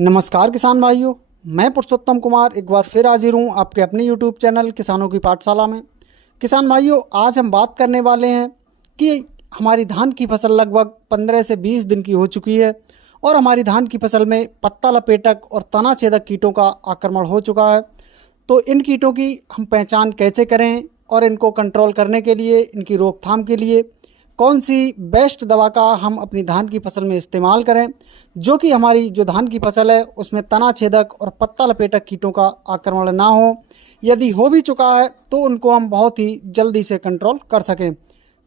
नमस्कार किसान भाइयों, मैं पुरुषोत्तम कुमार एक बार फिर हाजिर हूँ आपके अपने YouTube चैनल किसानों की पाठशाला में। किसान भाइयों, आज हम बात करने वाले हैं कि हमारी धान की फसल लगभग 15 से 20 दिन की हो चुकी है और हमारी धान की फसल में पत्ता लपेटक और तना छेदक कीटों का आक्रमण हो चुका है। तो इन कीटों की हम पहचान कैसे करें और इनको कंट्रोल करने के लिए, इनकी रोकथाम के लिए कौन सी बेस्ट दवा का हम अपनी धान की फसल में इस्तेमाल करें, जो कि हमारी जो धान की फसल है उसमें तना छेदक और पत्ता लपेटक कीटों का आक्रमण ना हो। यदि हो भी चुका है तो उनको हम बहुत ही जल्दी से कंट्रोल कर सकें,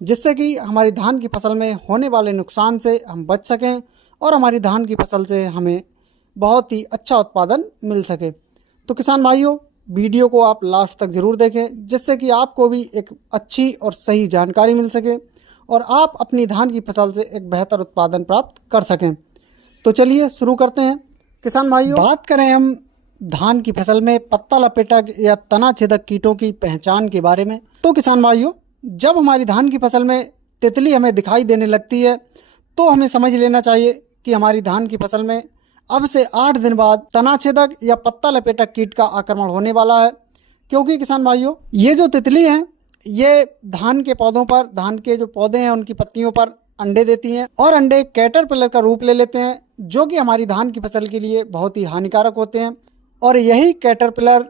जिससे कि हमारी धान की फसल में होने वाले नुकसान से हम बच सकें और हमारी धान की फसल से हमें बहुत ही अच्छा उत्पादन मिल सके। तो किसान भाइयों, वीडियो को आप लास्ट तक ज़रूर देखें, जिससे कि आपको भी एक अच्छी और सही जानकारी मिल सके और आप अपनी धान की फसल से एक बेहतर उत्पादन प्राप्त कर सकें। तो चलिए शुरू करते हैं। किसान भाइयों, बात करें हम धान की फसल में पत्ता लपेटक या तना छेदक कीटों की पहचान के बारे में, तो किसान भाइयों, जब हमारी धान की फसल में तितली हमें दिखाई देने लगती है तो हमें समझ लेना चाहिए कि हमारी धान की फसल में अब से 8 दिन बाद तना छेदक या पत्ता लपेटक कीट का आक्रमण होने वाला है। क्योंकि किसान भाइयों, ये जो तितली हैं ये धान के पौधों पर, धान के जो पौधे हैं उनकी पत्तियों पर अंडे देती हैं और अंडे कैटरपिलर का रूप ले लेते हैं, जो कि हमारी धान की फसल के लिए बहुत ही हानिकारक होते हैं। और यही कैटरपिलर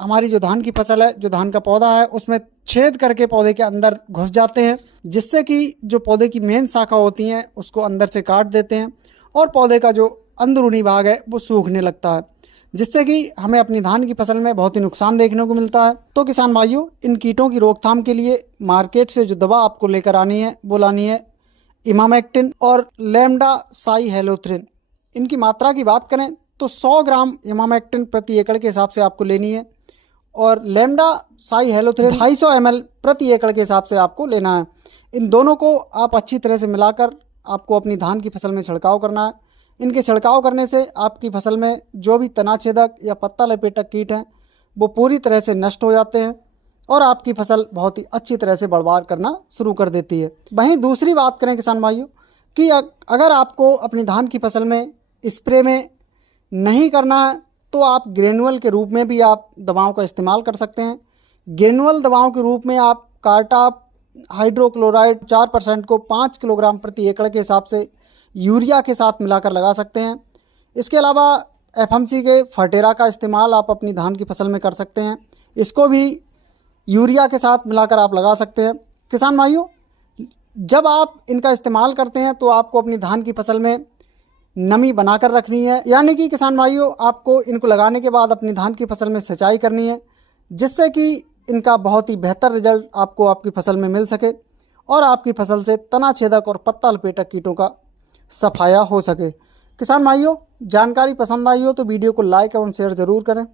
हमारी जो धान की फसल है, जो धान का पौधा है, उसमें छेद करके पौधे के अंदर घुस जाते हैं, जिससे कि जो पौधे की मेन शाखा होती हैं उसको अंदर से काट देते हैं और पौधे का जो अंदरूनी भाग है वो सूखने लगता है, जिससे कि हमें अपनी धान की फसल में बहुत ही नुकसान देखने को मिलता है। तो किसान भाइयों, इन कीटों की रोकथाम के लिए मार्केट से जो दवा आपको लेकर आनी है वो लानी है इमामेक्टिन और लैम्डा साइहेलोथ्रिन। इनकी मात्रा की बात करें तो 100 ग्राम इमामेक्टिन प्रति एकड़ के हिसाब से आपको लेनी है और लैम्डा साइहेलोथ्रिन 250 ml प्रति एकड़ के हिसाब से आपको लेना है। इन दोनों को आप अच्छी तरह से मिलाकर आपको अपनी धान की फसल में छिड़काव करना है। इनके छिड़काव करने से आपकी फसल में जो भी तना छेदक या पत्ता लपेटक कीट हैं वो पूरी तरह से नष्ट हो जाते हैं और आपकी फसल बहुत ही अच्छी तरह से बढ़वार करना शुरू कर देती है। वहीं दूसरी बात करें किसान भाइयों कि अगर आपको अपनी धान की फसल में स्प्रे में नहीं करना है तो आप ग्रेनुअल के रूप में भी आप दवाओं का इस्तेमाल कर सकते हैं। ग्रेनुअल दवाओं के रूप में आप कार्टाप हाइड्रोक्लोराइड 4% को 5 किलोग्राम प्रति एकड़ के हिसाब से यूरिया के साथ मिलाकर लगा सकते हैं। इसके अलावा एफएमसी के फर्टेरा का इस्तेमाल आप अपनी धान की फसल में कर सकते हैं। इसको भी यूरिया के साथ मिलाकर आप लगा सकते हैं। किसान भाइयों, जब आप इनका इस्तेमाल करते हैं तो आपको अपनी धान की फसल में नमी बनाकर रखनी है, यानी कि किसान भाइयों, आपको इनको लगाने के बाद अपनी धान की फसल में सिंचाई करनी है, जिससे कि इनका बहुत ही बेहतर रिजल्ट आपको आपकी फसल में मिल सके और आपकी फसल से तना छेदक और पत्ता लपेटक कीटों का सफाया हो सके। किसान भाइयों, जानकारी पसंद आई हो तो वीडियो को लाइक एवं शेयर ज़रूर करें।